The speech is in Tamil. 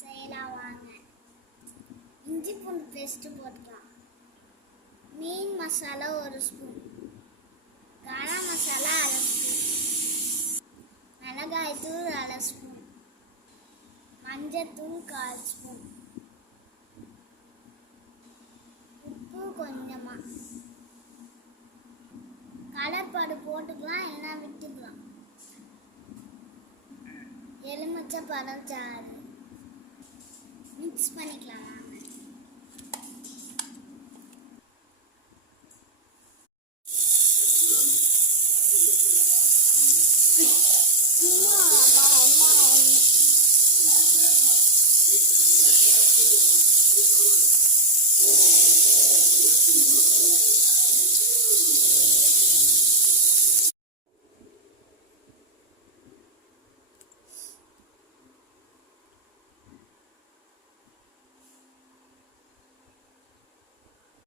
செய்யலாம் வாங்க. இஞ்சி பூண்டு பேஸ்ட்டு போட்டுக்கலாம். மீன் மசாலா 1 ஸ்பூன், கரம் மசாலா 1/2 ஸ்பூன், மிளகாய் தூள் 1/2 ஸ்பூன், மஞ்சத்தூள் 1/4 ஸ்பூன், உப்பு கொஞ்சமா, கலர்பாடு போட்டுக்கலாம், இல்லைன்னா விட்டுக்கலாம். எலுமிச்சை பழச்சாறு மிக்ஸ் பண்ணிக்கலாமா?